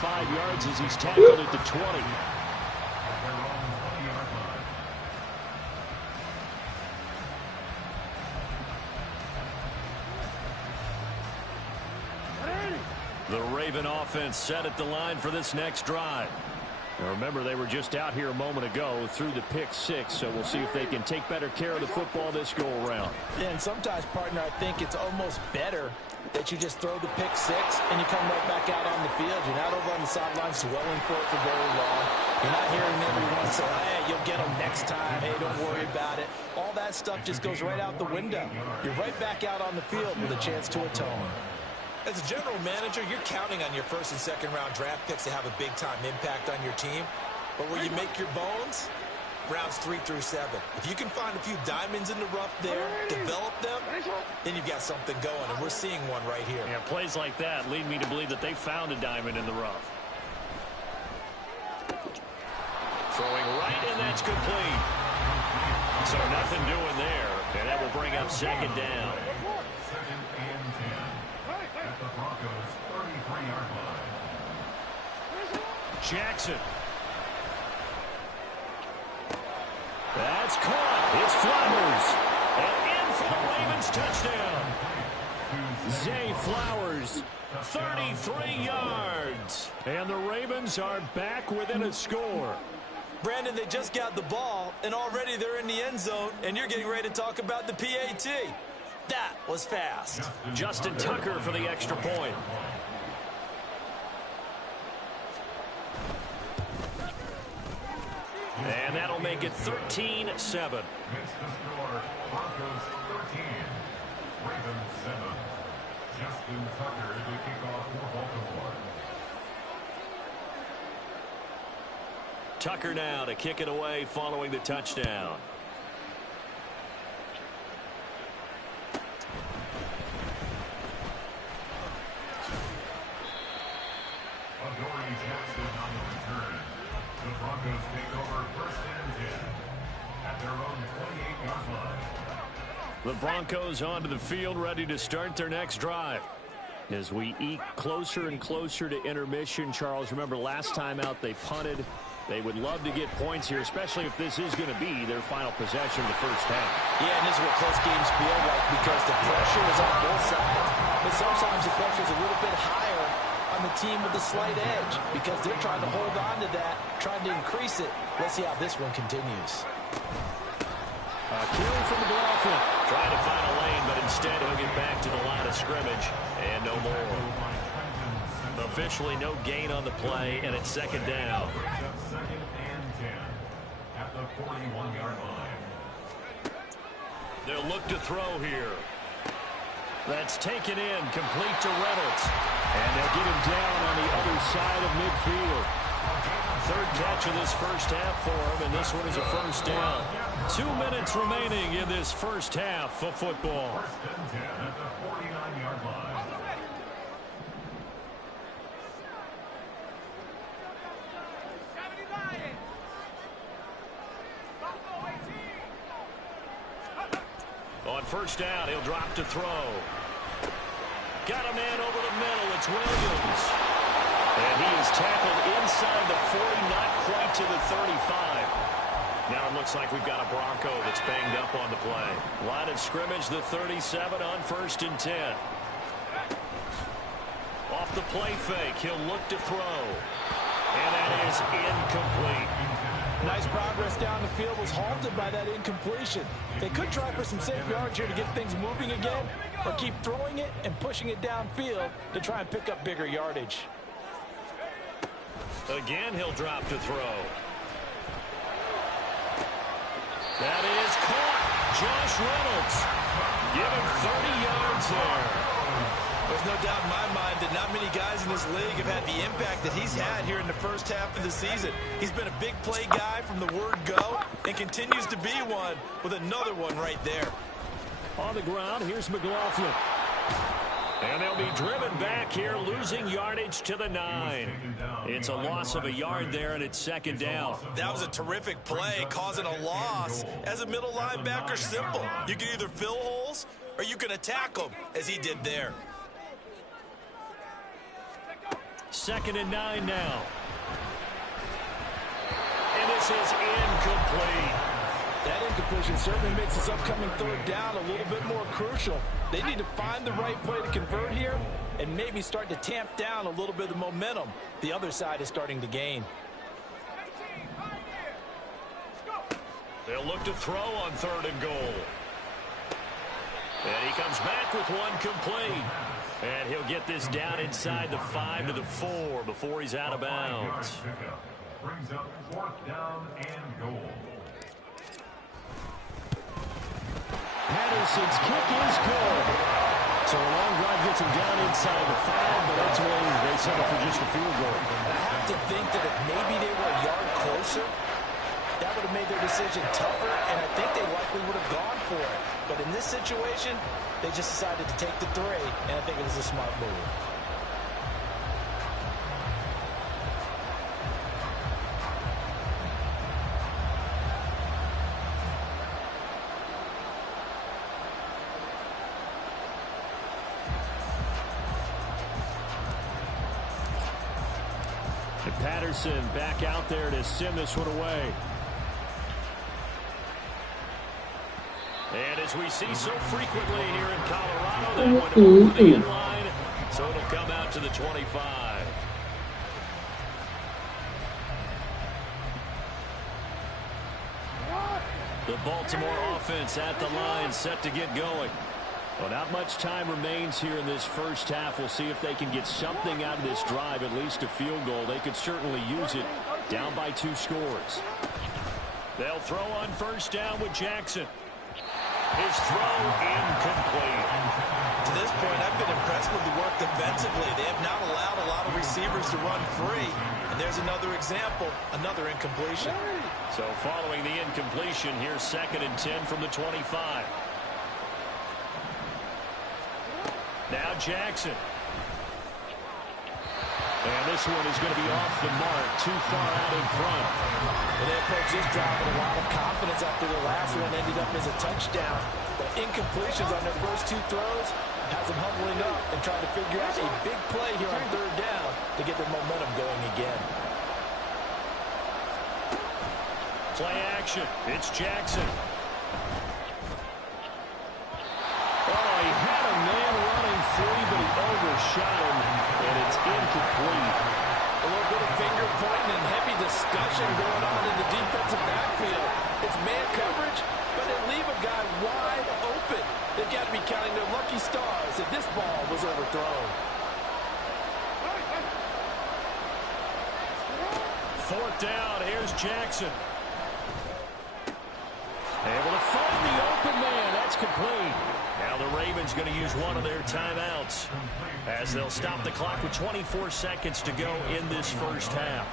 5 yards as he's tackled at the 20. The Raven offense set at the line for this next drive. Now remember, they were just out here a moment ago through the pick 6, so we'll see if they can take better care of the football this go-around. Yeah, and sometimes, partner, I think it's almost better that you just throw the pick 6 and you come right back out on the field. You're not over on the sidelines dwelling for it for very long. You're not hearing everyone say, hey, you'll get them next time. Hey, don't worry about it. All that stuff just goes right out the window. You're right back out on the field with a chance to atone. As a general manager, you're counting on your first and second round draft picks to have a big-time impact on your team. But where you make your bones, rounds 3 through 7. If you can find a few diamonds in the rough there, develop them, then you've got something going, and we're seeing one right here. Yeah, plays like that lead me to believe that they found a diamond in the rough. Throwing right, and that's complete. So nothing doing there, and that will bring up second down. Jackson. That's caught. It's Flowers. And in for the Ravens touchdown. Zay Flowers, 33 yards. And the Ravens are back within a score. Brandon, they just got the ball, and already they're in the end zone, and you're getting ready to talk about the PAT. That was fast. Justin Tucker for the extra point. And that'll make it 13-7. Makes the score Broncos 13, Ravens 7. Justin Tucker to kick off for Baltimore. Tucker now to kick it away following the touchdown. Adoree Jackson on the return. The Broncos take over first and 10 at their own 28-yard line. The Broncos onto the field, ready to start their next drive. As we eke closer and closer to intermission, Charles, remember last time out they punted. They would love to get points here, especially if this is going to be their final possession of the first half. Yeah, and this is what close games feel like because the pressure is on both sides. But sometimes the pressure is a little bit higher on the team with the slight edge because they're trying to hold on to that, trying to increase it. Let's see how this one continues. A kill from McLaughlin. Trying to find a lane, but instead he'll get back to the line of scrimmage. And no more. Officially no gain on the play, and it's second down. Second and 10 at the 41-yard line. They'll look to throw here. That's taken in, complete to Reynolds. And they'll get him down on the other side of midfield. Third catch of this first half for him, and this one is a first down. 2 minutes remaining in this first half of football. First and 10 at the 49-yard line. On first down, he'll drop to throw. Got a man over the middle. It's Williams. And he is tackled inside the 40, not quite to the 35. Now it looks like we've got a Bronco that's banged up on the play. Line of scrimmage, the 37 on first and 10. Off the play fake, he'll look to throw. And that is incomplete. Nice progress down the field was halted by that incompletion. They could try for some safe yards here to get things moving again, or keep throwing it and pushing it downfield to try and pick up bigger yardage. Again, he'll drop to throw. That is caught. Josh Reynolds. Give him 30 yards there. There's no doubt in my mind that not many guys in this league have had the impact that he's had here in the first half of the season. He's been a big play guy from the word go and continues to be one with another one right there. On the ground, here's McLaughlin. And they'll be driven back here, losing yardage to the 9. It's a loss of a yard there, and it's second down. That was a terrific play, causing a loss. As a middle linebacker, simple. You can either fill holes or you can attack them, as he did there. 2nd and 9 now. And this is incomplete. That incompletion certainly makes this upcoming 3rd down a little bit more crucial. They need to find the right play to convert here and maybe start to tamp down a little bit of the momentum the other side is starting to gain. They'll look to throw on 3rd and goal. And he comes back with one complete. And he'll get this down inside the 5 to the 4 before he's out of bounds. Brings up 4th down and goal. Patterson's kick is good. So a long drive gets him down inside the 5, but ultimately they settle for just a field goal. And I have to think that if maybe they were a yard closer, that would have made their decision tougher, and I think they likely would have gone for it. But in this situation, they just decided to take the 3, and I think it was a smart move. And Patterson back out there to send this one away. And as we see so frequently here in Colorado, that went over the end line, so it'll come out to the 25. The Baltimore offense at the line, set to get going. Well, not much time remains here in this first half. We'll see if they can get something out of this drive, at least a field goal. They could certainly use it, down by 2 scores. They'll throw on 1st down with Jackson. His throw incomplete. To this point, I've been impressed with the work defensively. They have not allowed a lot of receivers to run free. And there's another example, another incompletion. So following the incompletion, here's 2nd and 10 from the 25. Now Jackson. And this one is going to be off the mark, too far out in front. And they approach this drive with a lot of confidence after the last one ended up as a touchdown. But incompletions on their first 2 throws has them huddling up and trying to figure out a big play here on 3rd down to get their momentum going again. Play action. It's Jackson. Oh, he had a man running free, but he overshot him, and it's incomplete. A little bit of finger pointing and heavy discussion going on in the defensive backfield. It's man coverage, but they leave a guy wide open. They've got to be counting their lucky stars that this ball was overthrown. 4th down, here's Jackson. Able to find the open man. That's complete. Now the Ravens going to use one of their timeouts as they'll stop the clock with 24 seconds to go in this first half.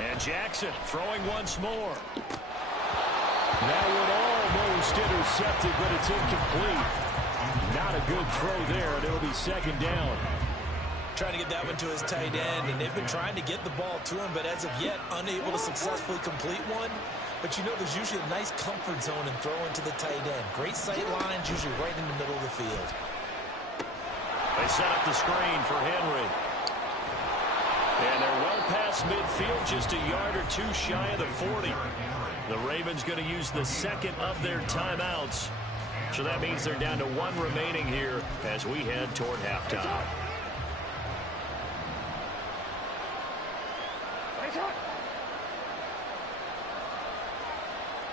And Jackson throwing once more. That one almost intercepted, but it's incomplete. Not a good throw there, and it'll be 2nd down. Trying to get that one to his tight end, and they've been trying to get the ball to him, but as of yet, unable to successfully complete one. But you know there's usually a nice comfort zone in throwing to the tight end. Great sight lines, usually right in the middle of the field. They set up the screen for Henry. And they're well past midfield, just a yard or 2 shy of the 40. The Ravens going to use the 2nd of their timeouts. So that means they're down to 1 remaining here as we head toward halftime.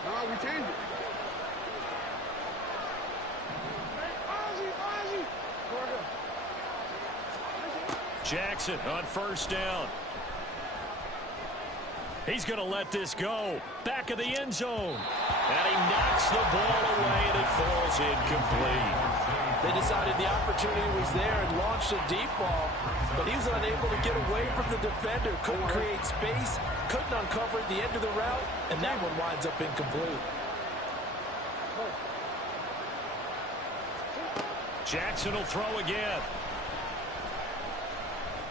No, we changed it. Jackson on 1st down. He's going to let this go. Back of the end zone. And he knocks the ball away, and it falls incomplete. They decided the opportunity was there and launched a deep ball, but he was unable to get away from the defender. Couldn't create space, couldn't uncover the end of the route, and that one winds up incomplete. Jackson will throw again.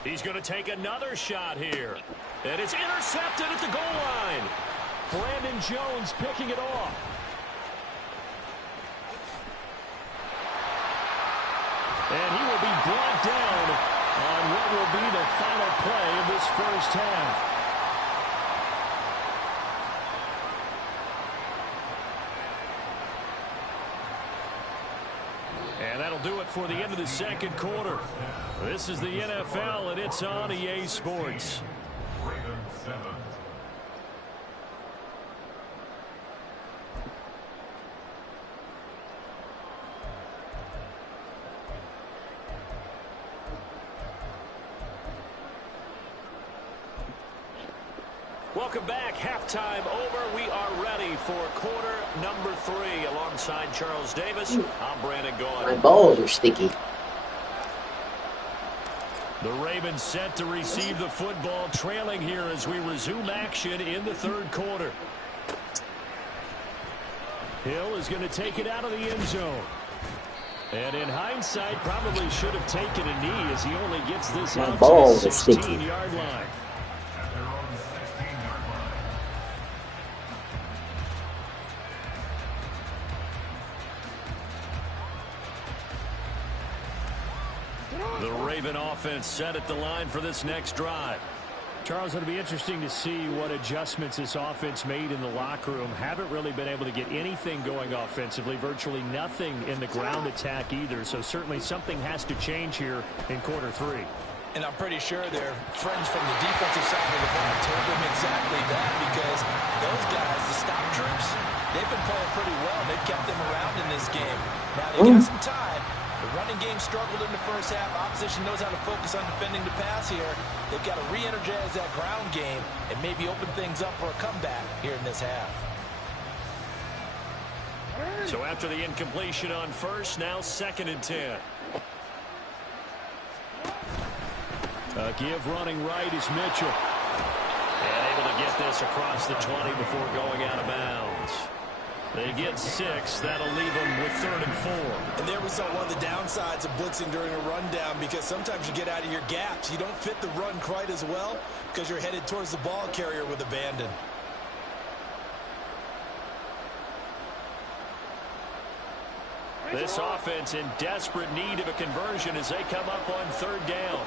He's going to take another shot here. And it's intercepted at the goal line. Brandon Jones picking it off. play of this first half. And that'll do it for the end of the second quarter. This is the NFL, and it's on EA Sports. Ravens 7. Welcome back. Halftime over. We are ready for quarter number 3. Alongside Charles Davis, I'm Brandon Gaudin. My balls are sticky. The Ravens set to receive the football, trailing here as we resume action in the third quarter. Hill is going to take it out of the end zone. And in hindsight, probably should have taken a knee as he only gets this out to the 16-yard line. At their own 16-yard line. The Raven offense set at the line for this next drive. Charles, it'll be interesting to see what adjustments this offense made in the locker room. Haven't really been able to get anything going offensively, virtually nothing in the ground attack either. So certainly something has to change here in quarter 3. And I'm pretty sure their friends from the defensive side of the ball told them exactly that, because those guys, the stop troops, they've been playing pretty well. They've kept them around in this game. Now they got some time. The running game struggled in the first half. Opposition knows how to focus on defending the pass here. They've got to re-energize that ground game and maybe open things up for a comeback here in this half. So after the incompletion on first, now 2nd and 10. A give running right is Mitchell. And able to get this across the 20 before going out of bounds. They get 6. That'll leave them with 3rd and 4. And there we saw one of the downsides of blitzing during a rundown, because sometimes you get out of your gaps. You don't fit the run quite as well because you're headed towards the ball carrier with abandon. This offense in desperate need of a conversion as they come up on 3rd down.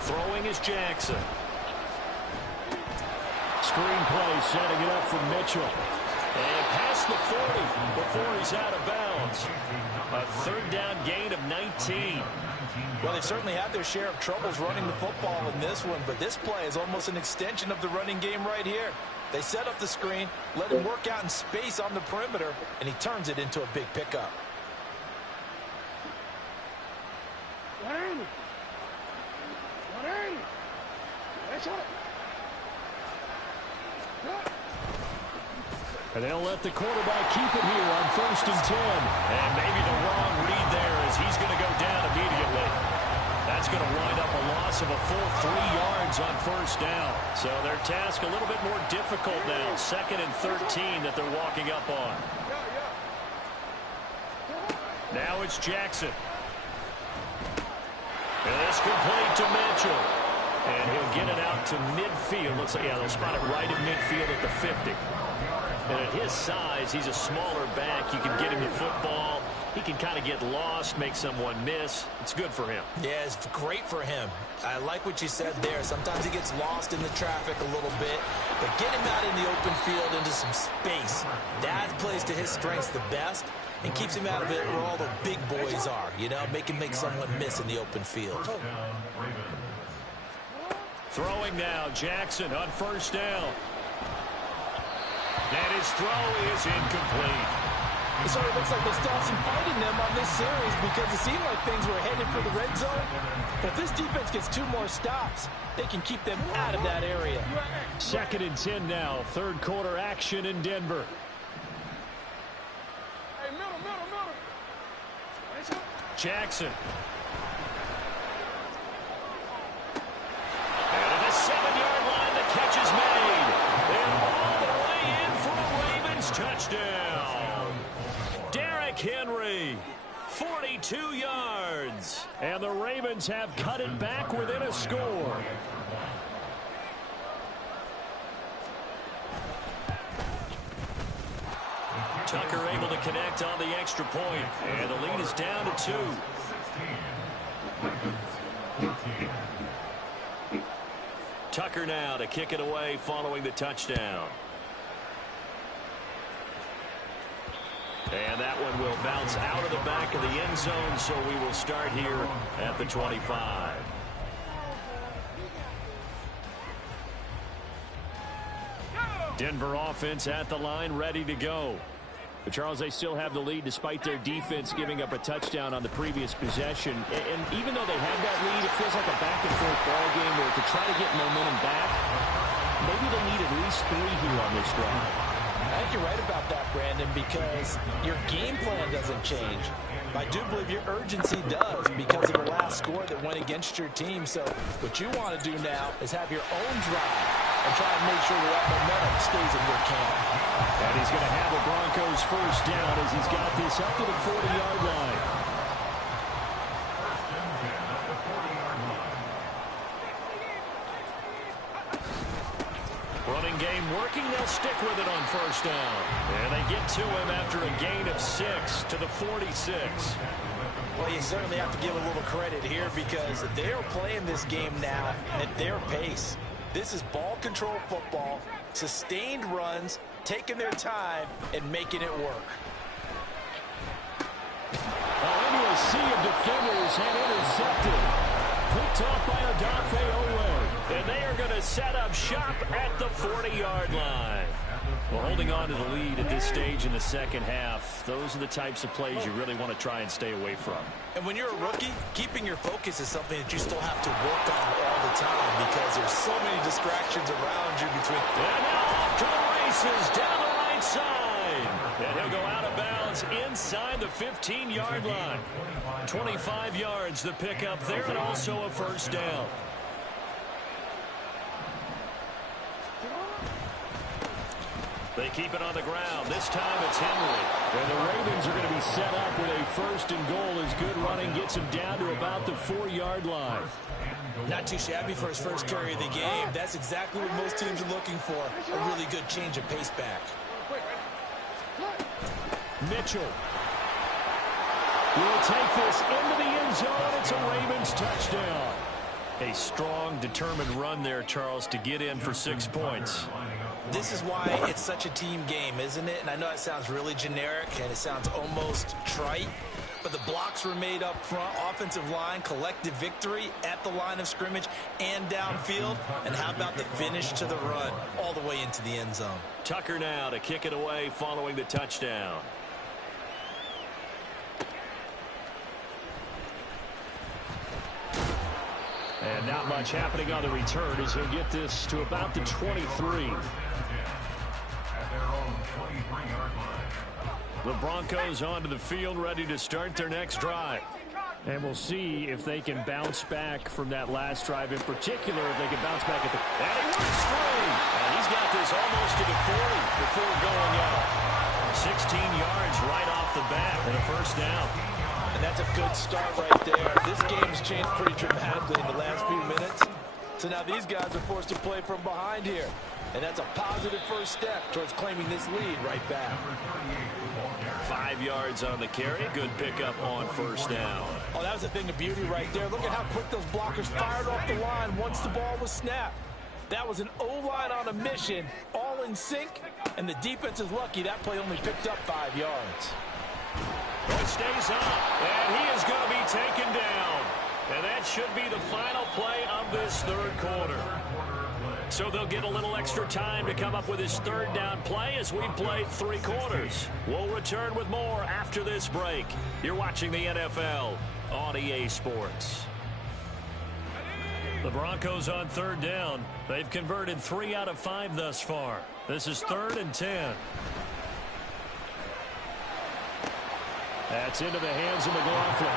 Throwing is Jackson. Screen play setting it up for Mitchell. And past the 40 before he's out of bounds. A 3rd down gain of 19. Well, they've certainly had their share of troubles running the football in this one, but this play is almost an extension of the running game right here. They set up the screen, let him work out in space on the perimeter, and he turns it into a big pickup. And they'll let the quarterback keep it here on 1st and 10. And maybe the wrong read there as he's going to go down immediately. That's going to wind up a loss of a full 3 yards on 1st down. So their task a little bit more difficult now. 2nd and 13 that they're walking up on. Now it's Jackson. And it's complete to Mitchell. And he'll get it out to midfield. Looks like, yeah, they'll spot it right at midfield at the 50. And at his size, he's a smaller back. You can get him the football. He can kind of get lost, make someone miss. It's good for him. Yeah, it's great for him. I like what you said there. Sometimes he gets lost in the traffic a little bit. But get him out in the open field into some space. That plays to his strengths the best and keeps him out of it where all the big boys are. You know, make him make someone miss in the open field. Throwing now, Jackson on 1st down. And his throw is incomplete. It sort of looks like they still have some fight in them on this series, because it seemed like things were headed for the red zone. But if this defense gets 2 more stops, they can keep them out of that area. 2nd and 10 now. 3rd quarter action in Denver. Jackson. And at the 7-yard line, the catch is made. And all the way in for a Ravens touchdown. Derrick Henry, 42 yards. And the Ravens have cut it back within a score. Tucker able to connect on the extra point, and the lead is down to 2. Tucker now to kick it away following the touchdown. And that one will bounce out of the back of the end zone, so we will start here at the 25. Denver offense at the line, ready to go. But Charles, they still have the lead despite their defense giving up a touchdown on the previous possession. And even though they have that lead, it feels like a back-and-forth ball game where to try to get momentum back, maybe they need at least 3 here on this drive. I think you're right about that, Brandon, because your game plan doesn't change. I do believe your urgency does because of the last score that went against your team. So what you want to do now is have your own drive and try to make sure that momentum stays in your camp. And he's going to have the Broncos first down as he's got this up to the 40-yard line. Running game working. They'll stick with it on first down. And they get to him after a gain of 6 to the 46. Well, you certainly have to give a little credit here because they are playing this game now at their pace. This is ball control football, sustained runs, taking their time, and making it work. Into a sea of defenders and intercepted. Picked off by Odafe Oweh. And they are going to set up shop at the 40-yard line. Well, holding on to the lead at this stage in the second half, those are the types of plays you really want to try and stay away from. And when you're a rookie, keeping your focus is something that you still have to work on all the time because there's so many distractions around you between. And now off to the races down the right side. And he'll go out of bounds inside the 15-yard line. 25 yards the pickup there and also a first down. They keep it on the ground. This time it's Henry. And the Ravens are going to be set up with a first and goal as good running gets him down to about the 4-yard line. Not too shabby for his first carry of the game. That's exactly what most teams are looking for. A really good change of pace back. Mitchell will take this into the end zone. It's a Ravens touchdown. A strong, determined run there, Charles, to get in for 6 points. This is why it's such a team game, isn't it? And I know it sounds really generic and it sounds almost trite, but the blocks were made up front, offensive line, collective victory at the line of scrimmage and downfield. And how about the finish to the run all the way into the end zone? Tucker now to kick it away following the touchdown. And not much happening on the return as he'll get this to about the 23. The Broncos onto the field, ready to start their next drive. And we'll see if they can bounce back from that last drive in particular, if they can bounce back at the... And he works through. And he's got this almost to the 40 before going out. 16 yards right off the bat and a first down. And that's a good start right there. This game's changed pretty dramatically in the last few minutes. So now these guys are forced to play from behind here. And that's a positive first step towards claiming this lead right back. 5 yards on the carry. Good pickup on first down. Oh, that was a thing of beauty right there. Look at how quick those blockers fired off the line once the ball was snapped. That was an O-line on a mission, all in sync, and the defense is lucky that play only picked up 5 yards. It stays up, and he is going to be taken down. And that should be the final play of this third quarter. So they'll get a little extra time to come up with his third down play as we've played 3 quarters. We'll return with more after this break. You're watching the NFL on EA Sports. The Broncos on third down. They've converted 3 out of 5 thus far. This is 3rd and 10. That's into the hands of McLaughlin.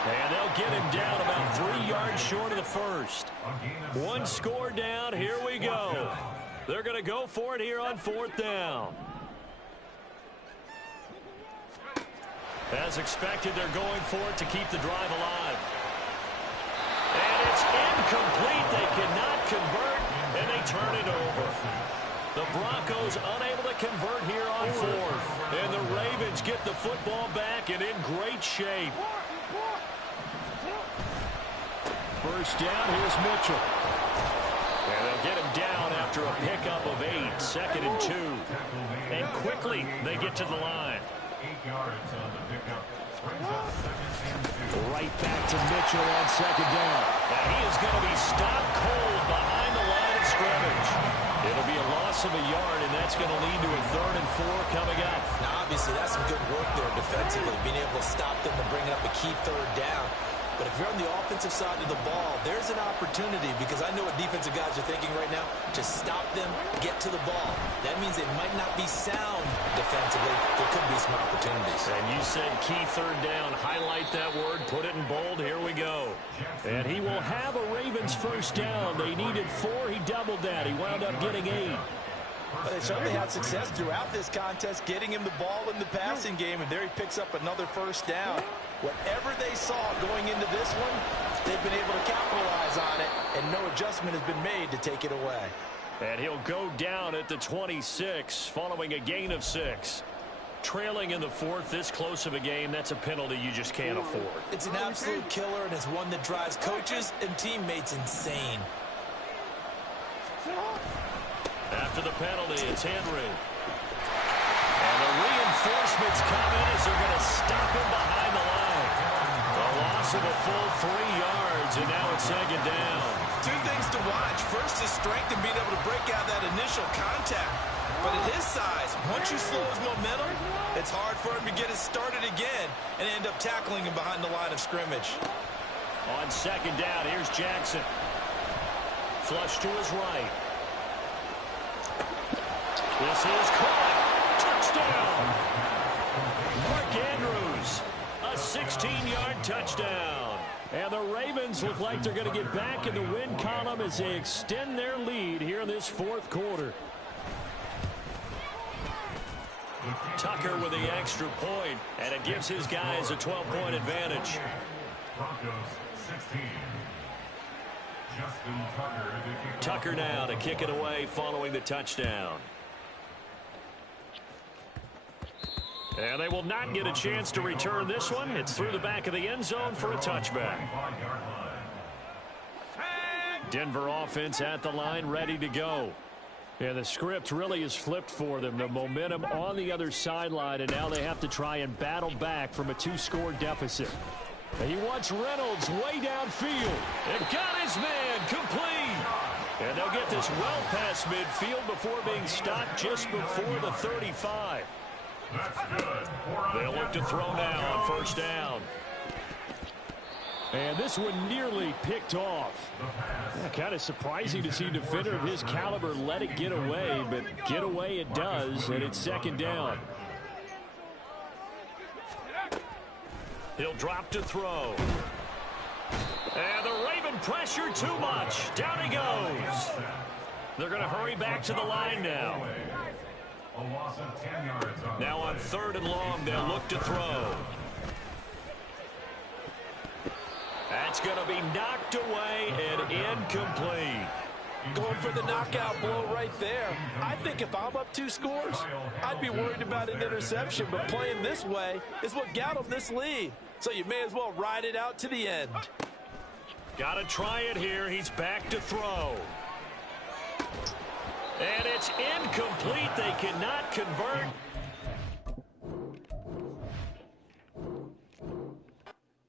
And they'll get him down about 3 yards short of the first. 1 score down. Here we go. They're going to go for it here on 4th down. As expected, they're going for it to keep the drive alive. And it's incomplete. They cannot convert, and they turn it over. The Broncos unable to convert here on fourth. And the Ravens get the football back and in great shape. First down, here's Mitchell. And they'll get him down after a pickup of 8, 2nd and 2. And quickly they get to the line. 8 yards on the pickup. Brings up 2nd and 2. Right back to Mitchell on 2nd down. And he is going to be stopped cold behind the line of scrimmage. It'll be a loss of a yard, and that's going to lead to a 3rd and 4 coming up. Now, obviously, that's some good work there defensively, being able to stop them and bringing up a key 3rd down. But if you're on the offensive side of the ball, there's an opportunity, because I know what defensive guys are thinking right now. Just stop them, get to the ball. That means they might not be sound defensively. There could be some opportunities. And you said key 3rd down. Highlight that word. Put it in bold. Here we go. And he will have a Ravens first down. They needed 4. He doubled that. He wound up getting 8. But they certainly had success throughout this contest, getting him the ball in the passing game, and there he picks up another first down. Whatever they saw going into this one, they've been able to capitalize on it, and no adjustment has been made to take it away. And he'll go down at the 26 following a gain of 6. Trailing in the 4th, this close of a game, that's a penalty you just can't afford. It's an absolute killer, and it's one that drives coaches and teammates insane. After the penalty, it's Henry. And the reinforcements come in as they're going to stop him behind the line. A loss of a full 3 yards, and now it's 2nd down. 2 things to watch. First, his strength and being able to break out that initial contact. But at his size, once you slow his momentum, it's hard for him to get it started again and end up tackling him behind the line of scrimmage. On 2nd down, here's Jackson. Flush to his right. This is caught. Touchdown. Mark Andrews, a 16-yard touchdown. And the Ravens look like they're going to get back in the win column as they extend their lead here in this 4th quarter. Tucker with the extra point, and it gives his guys a 12-point advantage. Broncos 16. Justin Tucker to kick off. Tucker now to kick it away following the touchdown. And they will not get a chance to return this one. It's through the back of the end zone for a touchback. Denver offense at the line, ready to go. Yeah, the script really is flipped for them. The momentum on the other sideline, and now they have to try and battle back from a 2-score deficit. He wants Reynolds way downfield. They've got his man complete. And they'll get this well past midfield before being stopped just before the 35. That's good. They'll look to throw now on 1st down. And this one nearly picked off. Yeah, kind of surprising to see a defender of his caliber let it get away, but get away it does, and it's 2nd down. He'll drop to throw. And the Raven pressure too much. Down he goes. They're going to hurry back to the line now. A loss of 10 yards on Now on 3rd and long, they'll look to throw. That's going to be knocked away and incomplete. Going for the knockout blow right there. I think if I'm up 2 scores, I'd be worried about an interception, but playing this way is what got them this lead. So you may as well ride it out to the end. Got to try it here. He's back to throw. And it's incomplete. They cannot convert.